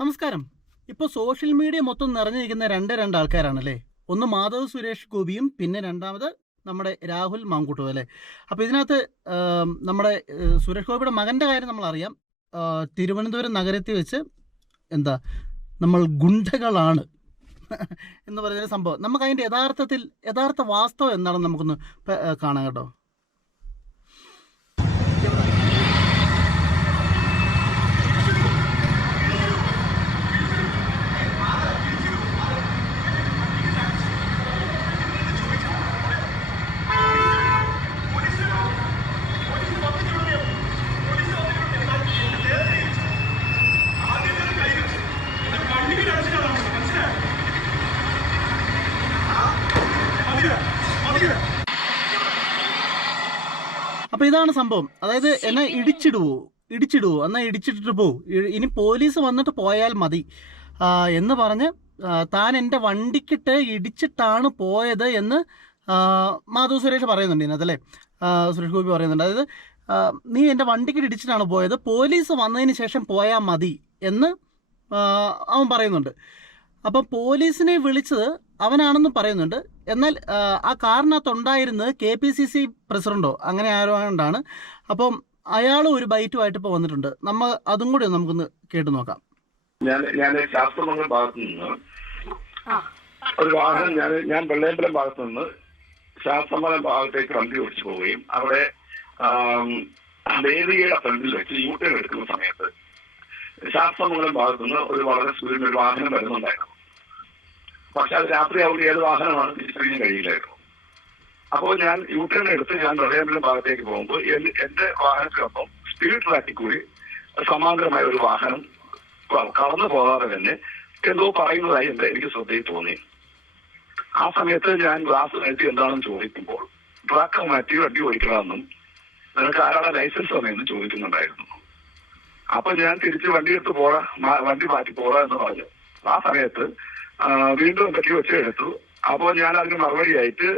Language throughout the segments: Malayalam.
നമസ്കാരം. ഇപ്പോൾ സോഷ്യൽ മീഡിയ മൊത്തം നിറഞ്ഞിരിക്കുന്ന രണ്ട് ആൾക്കാരാണല്ലേ. ഒന്ന് മാധവ് സുരേഷ് ഗോപിയും പിന്നെ രണ്ടാമത് നമ്മുടെ രാഹുൽ മാങ്കൂട്ടും അല്ലേ. അപ്പോൾ ഇതിനകത്ത് നമ്മുടെ സുരേഷ് ഗോപിയുടെ മകൻ്റെ കാര്യം നമ്മളറിയാം. തിരുവനന്തപുരം നഗരത്തിൽ വെച്ച് എന്താ നമ്മൾ ഗുണ്ടകളാണ് എന്ന് പറയുന്ന സംഭവം. നമുക്ക് അതിൻ്റെ യഥാർത്ഥ വാസ്തവം എന്താണെന്ന് നമുക്കൊന്ന് കാണാം കേട്ടോ. അപ്പോൾ ഇതാണ് സംഭവം. അതായത് എന്നെ ഇടിച്ചിടുവോ എന്നാൽ ഇടിച്ചിട്ടിട്ട് പോവും, ഇനി പോലീസ് വന്നിട്ട് പോയാൽ മതി എന്ന് പറഞ്ഞ് താൻ എൻ്റെ വണ്ടിക്കിട്ട് ഇടിച്ചിട്ടാണ് പോയത് എന്ന് മാധവ് സുരേഷ് പറയുന്നുണ്ട് ഇതിനകത്തല്ലേ. സുരേഷ് ഗോപി പറയുന്നുണ്ട്, അതായത് നീ എൻ്റെ വണ്ടിക്കിട്ട് ഇടിച്ചിട്ടാണ് പോയത്, പോലീസ് വന്നതിന് ശേഷം പോയാൽ മതി എന്ന് അവൻ പറയുന്നുണ്ട്. അപ്പം പോലീസിനെ വിളിച്ചത് അവനാണെന്ന് പറയുന്നുണ്ട്. എന്നാൽ ആ കാറിനകത്തുണ്ടായിരുന്നത് KPCC പ്രസിഡന്റോ അങ്ങനെ ആരോ കൊണ്ടാണ്. അപ്പം അയാൾ ഒരു ബൈറ്റുമായിട്ട് ഇപ്പോൾ വന്നിട്ടുണ്ട്. നമ്മൾ അതും കൂടി നമുക്കൊന്ന് കേട്ടു നോക്കാം. ഞാൻ ശാസ്ത്രമംഗലം ഭാഗത്തു നിന്ന് ഒരു വാഹനം ഞാൻ വെള്ളയമ്പലം ഭാഗത്തു നിന്ന് ശാസ്ത്രമംഗലം ഭാഗത്തേക്ക് വണ്ടി ഓടിച്ചു പോവുകയും അവിടെ വേദികയുടെ ഫ്രണ്ടിൽ വെച്ച് യൂട്ടേൺ എടുക്കുന്ന സമയത്ത് ശാസ്ത്രമംഗലം ഭാഗത്തു നിന്ന് ഒരു വളരെ സ്പീഡിൽ ഒരു വാഹനം വരുന്നുണ്ടായിരുന്നു. പക്ഷെ അത് രാത്രി അവിടെ ഏത് വാഹനമാണ് തിരിച്ചറിയാൻ കഴിയില്ലായിരുന്നു. അപ്പോൾ ഞാൻ യൂട്ടേൺ എടുത്ത് ഞാൻ വെള്ളയമ്പലം ഭാഗത്തേക്ക് പോകുമ്പോൾ എന്റെ വാഹനത്തിനൊപ്പം സ്പീഡ് ട്രാക്കിൽ കൂടി സമാന്തരമായ ഒരു വാഹനം കടന്നു പോകാതെ തന്നെ എന്തോ പറയുന്നതായി എനിക്ക് ശ്രദ്ധയിൽ തോന്നി. ആ സമയത്ത് ഞാൻ ഗ്ലാസ് കയറ്റി എന്താണെന്ന് ചോദിക്കുമ്പോൾ ട്രാക്ക് മാറ്റി വണ്ടി ഓടിക്കണമെന്നും നിനക്ക് ആരാണ് ലൈസൻസ് വന്നതെന്ന് ചോദിക്കുന്നുണ്ടായിരുന്നു. അപ്പൊ ഞാൻ തിരിച്ച് വണ്ടി എടുത്ത് വണ്ടി മാറ്റി പോകാ എന്ന് പറഞ്ഞു. ആ സമയത്ത് വീണ്ടും എന്തൊക്കെ വെച്ച് എടുത്തു. അപ്പോൾ ഞാൻ അതിന് മറുപടിയായിട്ട്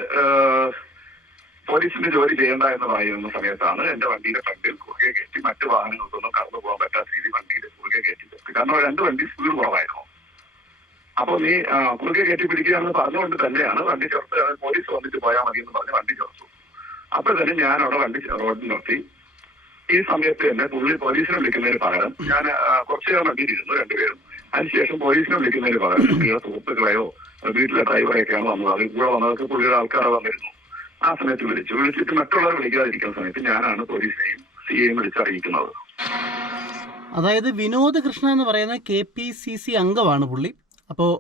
പോലീസിന്റെ ജോലി ചെയ്യേണ്ട എന്ന് പറയുന്ന സമയത്താണ് എന്റെ വണ്ടിയുടെ ഫ്രണ്ടിൽ കുറുകെ കയറ്റി മറ്റു വാഹനങ്ങൾക്കൊന്നും കടന്നു പോകാൻ പറ്റാത്ത രീതി വണ്ടിയുടെ കുറുകെ കയറ്റി നിർത്തി. കാരണം രണ്ട് വണ്ടി സ്പീഡ് കുറവായിരുന്നു. അപ്പോൾ നീ കുറുകെ കയറ്റി പിടിക്കുകയാണെന്ന് പറഞ്ഞുകൊണ്ട് തന്നെയാണ് വണ്ടി ചേർത്ത് പോലീസ് വന്നിട്ട് പോയാൽ മതി എന്ന് പറഞ്ഞ് വണ്ടി ചേർത്തു. അപ്പോൾ തന്നെ ഞാൻ അവിടെ വണ്ടി റോഡിൽ നിർത്തി. ഈ സമയത്ത് തന്നെ പോലീസിനെ വിളിക്കുന്നതിന് പകരം ഞാൻ കുറച്ചു നേരം വണ്ടിയിലിരുന്നു രണ്ടുപേരും. അതിനുശേഷം പോലീസിനെ വിളിക്കുന്നതിന് പകരം പുള്ളിയുടെ സുഹൃത്തുക്കളെയോ വീട്ടിലെ ഡ്രൈവറെയൊക്കെയാണ് വന്നത്. അതിൽ കൂടെ വന്നതൊക്കെ പുള്ളിയുടെ ആൾക്കാരെ വന്നിരുന്നു. ആ സമയത്ത് വിളിച്ചിട്ട് മറ്റുള്ളവർ വിളിക്കാതിരിക്കുന്ന സമയത്ത് ഞാനാണ് പോലീസിനെയും CAയും വിളിച്ചറിയിക്കുന്നത്. അതായത് വിനോദ് കൃഷ്ണ എന്ന് പറയുന്ന KPCC അംഗമാണ് പുള്ളി. അപ്പോൾ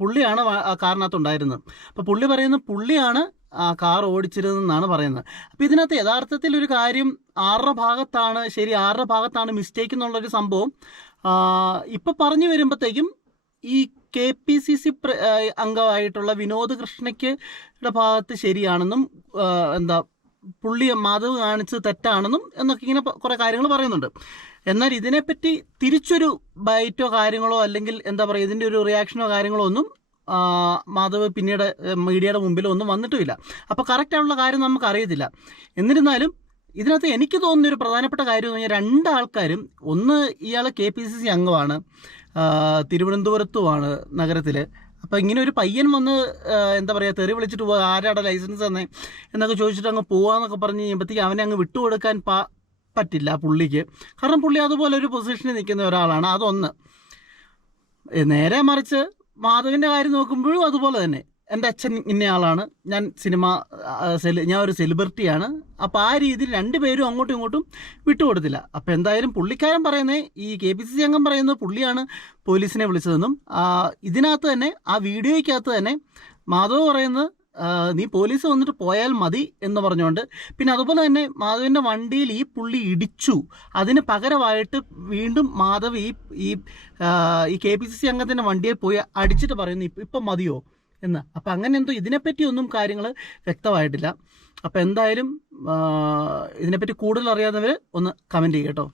പുള്ളിയാണ് ആ കാറിനകത്തുണ്ടായിരുന്നത്. അപ്പോൾ പുള്ളി പറയുന്നത് പുള്ളിയാണ് ആ കാർ ഓടിച്ചിരുന്നതെന്നാണ് പറയുന്നത്. അപ്പോൾ ഇതിനകത്ത് യഥാർത്ഥത്തിൽ ഒരു കാര്യം ആരുടെ ഭാഗത്താണ് ശരി, ആരുടെ ഭാഗത്താണ് മിസ്റ്റേക്ക് എന്നുള്ളൊരു സംഭവം ഇപ്പം പറഞ്ഞു വരുമ്പോഴത്തേക്കും ഈ KPCC അംഗമായിട്ടുള്ള വിനോദ് കൃഷ്ണയ്ക്കുടെ ഭാഗത്ത് ശരിയാണെന്നും പുള്ളി മാധവ് കാണിച്ചത് തെറ്റാണെന്നും എന്നൊക്കെ ഇങ്ങനെ കുറേ കാര്യങ്ങൾ പറയുന്നുണ്ട്. എന്നാൽ ഇതിനെപ്പറ്റി തിരിച്ചൊരു ബൈറ്റോ കാര്യങ്ങളോ അല്ലെങ്കിൽ ഇതിൻ്റെ ഒരു റിയാക്ഷനോ കാര്യങ്ങളോ ഒന്നും മാധവ് പിന്നീട് മീഡിയയുടെ മുമ്പിലോ ഒന്നും വന്നിട്ടുമില്ല. അപ്പോൾ കറക്റ്റായിട്ടുള്ള കാര്യം നമുക്കറിയത്തില്ല. എന്നിരുന്നാലും ഇതിനകത്ത് എനിക്ക് തോന്നുന്നൊരു പ്രധാനപ്പെട്ട കാര്യം എന്ന് പറഞ്ഞാൽ രണ്ടാൾക്കാരും, ഒന്ന് ഇയാൾ KPCC അംഗമാണ്, തിരുവനന്തപുരത്തുമാണ് നഗരത്തിൽ. അപ്പോൾ ഇങ്ങനെ ഒരു പയ്യൻ വന്ന് തെറി വിളിച്ചിട്ട് പോവുക, ആരാടെ ലൈസൻസ് തന്നെ എന്നൊക്കെ ചോദിച്ചിട്ട് അങ്ങ് പോവാന്നൊക്കെ പറഞ്ഞ് കഴിയുമ്പോഴത്തേക്ക് അവനെ അങ്ങ് വിട്ടുകൊടുക്കാൻ പറ്റില്ല പുള്ളിക്ക്. കാരണം പുള്ളി അതുപോലെ ഒരു പൊസിഷനിൽ നിൽക്കുന്ന ഒരാളാണ്. അതൊന്ന്. നേരെ മറിച്ച് മാധവിൻ്റെ കാര്യം നോക്കുമ്പോഴും അതുപോലെ തന്നെ, എൻ്റെ അച്ഛൻ ഇന്നയാളാണ്, ഞാൻ ഒരു സെലിബ്രിറ്റിയാണ്. അപ്പോൾ ആ രീതിയിൽ രണ്ടുപേരും അങ്ങോട്ടും ഇങ്ങോട്ടും വിട്ടുകൊടുത്തില്ല. അപ്പോൾ എന്തായാലും പുള്ളിക്കാരൻ പറയുന്നത്, ഈ KPCC അംഗം പറയുന്നത് പുള്ളിയാണ് പോലീസിനെ വിളിച്ചതെന്നും ഇതിനകത്ത് തന്നെ ആ വീഡിയോയ്ക്കകത്ത് തന്നെ മാധവ് പറയുന്നത് നീ പോലീസ് വന്നിട്ട് പോയാൽ മതി എന്ന് പറഞ്ഞുകൊണ്ട്, പിന്നെ അതുപോലെ തന്നെ മാധവിൻ്റെ വണ്ടിയിൽ ഈ പുള്ളി ഇടിച്ചു, അതിന് പകരമായിട്ട് വീണ്ടും മാധവ് ഈ KPCC അംഗത്തിൻ്റെ വണ്ടിയിൽ പോയി അടിച്ചിട്ട് പറയുന്നു ഇപ്പം മതിയോ എന്ന്. അപ്പം അങ്ങനെ എന്തോ ഇതിനെപ്പറ്റിയൊന്നും കാര്യങ്ങൾ വ്യക്തമായിട്ടില്ല. അപ്പം എന്തായാലും ഇതിനെപ്പറ്റി കൂടുതൽ അറിയാവുന്നവർ ഒന്ന് കമൻറ്റ് ചെയ്യട്ടോ.